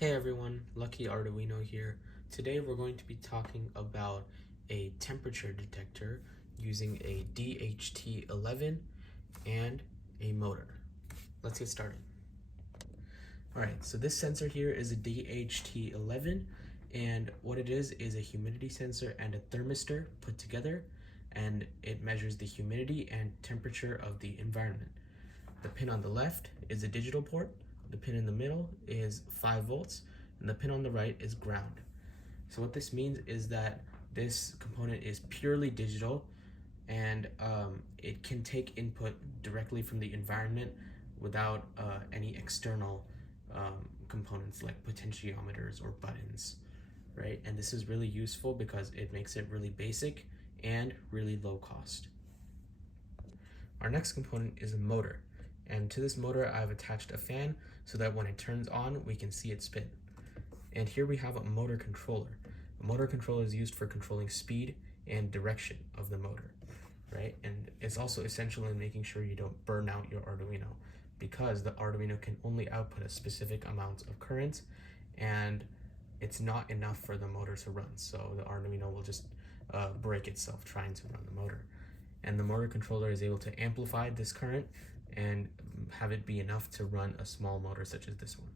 Hey everyone, Lucky Arduino here. Today we're going to be talking about a temperature detector using a DHT11 and a motor. Let's get started. Alright, so this sensor here is a DHT11, and what it is a humidity sensor and a thermistor put together, and it measures the humidity and temperature of the environment. The pin on the left is a digital port, the pin in the middle is 5 volts, and the pin on the right is ground. So what this means is that this component is purely digital, and it can take input directly from the environment without any external components like potentiometers or buttons, right? And this is really useful because it makes it really basic and really low cost. Our next component is a motor, and to this motor I've attached a fan so that when it turns on we can see it spin. And here we have a motor controller. A motor controller is used for controlling speed and direction of the motor, right? And it's also essential in making sure you don't burn out your Arduino, because the Arduino can only output a specific amount of current, and it's not enough for the motor to run. So the Arduino will just break itself trying to run the motor. And the motor controller is able to amplify this current and have it be enough to run a small motor such as this one.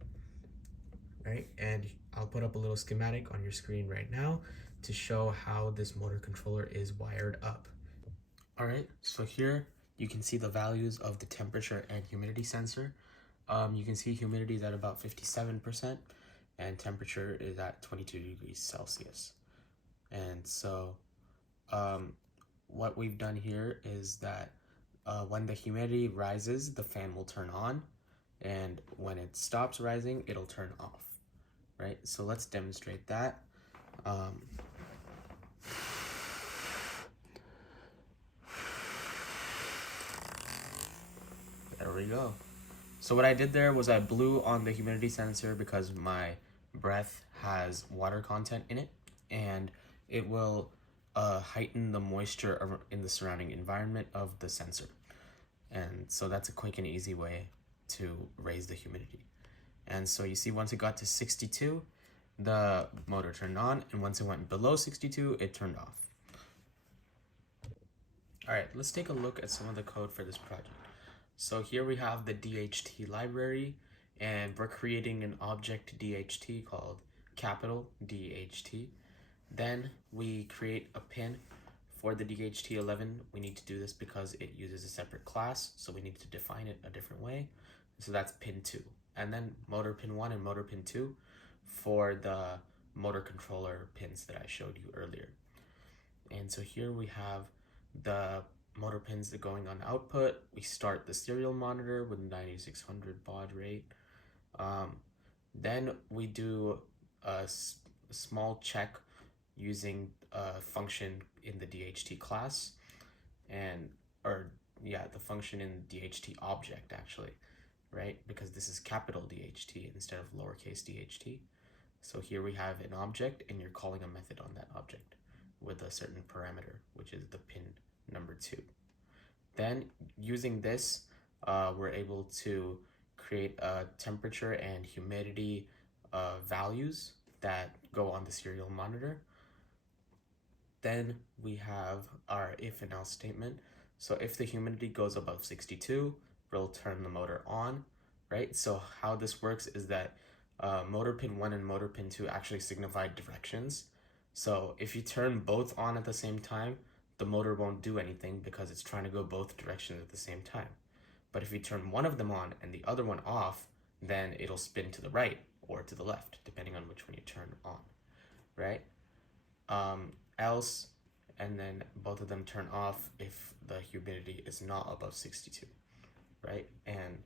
Right? And I'll put up a little schematic on your screen right now to show how this motor controller is wired up. All right, so here you can see the values of the temperature and humidity sensor. You can see humidity is at about 57% and temperature is at 22 degrees Celsius. And so what we've done here is that when the humidity rises, the fan will turn on, and when it stops rising, it'll turn off, right? So let's demonstrate that. There we go. So what I did there was I blew on the humidity sensor because my breath has water content in it, and it will heighten the moisture in the surrounding environment of the sensor. And so that's a quick and easy way to raise the humidity. And so you see, once it got to 62, the motor turned on, and once it went below 62, it turned off. All right, let's take a look at some of the code for this project. So here we have the DHT library, and we're creating an object DHT called capital DHT. Then we create a pin for the DHT11. We need to do this because it uses a separate class, so we need to define it a different way. So that's pin 2. And then motor pin 1 and motor pin 2 for the motor controller pins that I showed you earlier. And so here we have the motor pins that going on output. We start the serial monitor with 9600 baud rate. Then we do a small check using a function in the DHT class, the function in the DHT object actually, right? Because this is capital DHT instead of lowercase DHT. So here we have an object, and you're calling a method on that object with a certain parameter, which is the pin number 2. Then using this, we're able to create a temperature and humidity values that go on the serial monitor. Then we have our if and else statement. So if the humidity goes above 62, we'll turn the motor on, right? So how this works is that motor pin 1 and motor pin 2 actually signify directions. So if you turn both on at the same time, the motor won't do anything because it's trying to go both directions at the same time. But if you turn one of them on and the other one off, then it'll spin to the right or to the left, depending on which one you turn on, right? Else, and then both of them turn off if the humidity is not above 62, right? And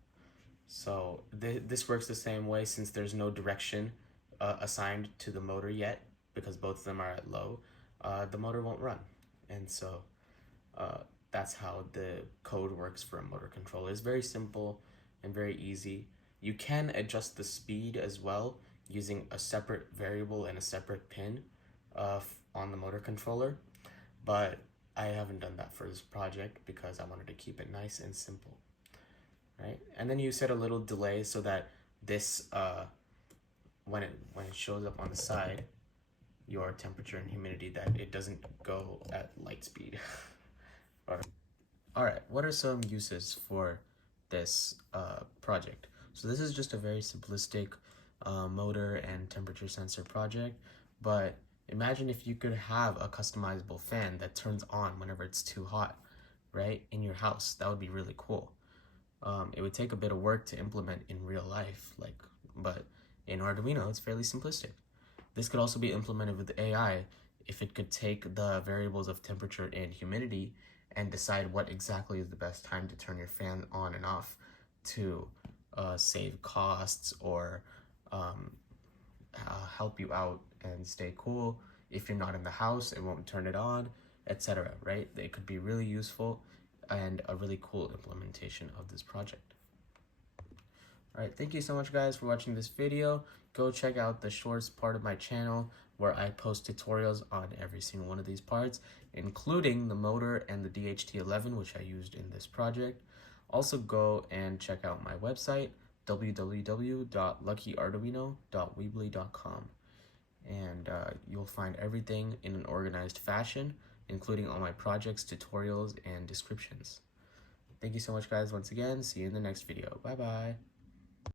so this works the same way, since there's no direction assigned to the motor yet, because both of them are at low, the motor won't run. And so that's how the code works for a motor controller. It's very simple and very easy. You can adjust the speed as well using a separate variable and a separate pin on the motor controller, but I haven't done that for this project because I wanted to keep it nice and simple, right? And then you set a little delay so that this when it shows up on the side, your temperature and humidity, that it doesn't go at light speed. All right, what are some uses for this project? So this is just a very simplistic motor and temperature sensor project, but imagine if you could have a customizable fan that turns on whenever it's too hot, right, in your house. That would be really cool. It would take a bit of work to implement in real life, but in Arduino, it's fairly simplistic. This could also be implemented with AI if it could take the variables of temperature and humidity and decide what exactly is the best time to turn your fan on and off to save costs or help you out and stay cool. If you're not in the house, it won't turn it on, etc. Right? It could be really useful and a really cool implementation of this project. All right, thank you so much guys for watching this video. Go check out the shorts part of my channel where I post tutorials on every single one of these parts, including the motor and the DHT11, which I used in this project. Also go and check out my website, www.luckyarduino.weebly.com, and you'll find everything in an organized fashion, including all my projects, tutorials, and descriptions. Thank you so much guys once again. See you in the next video. Bye bye.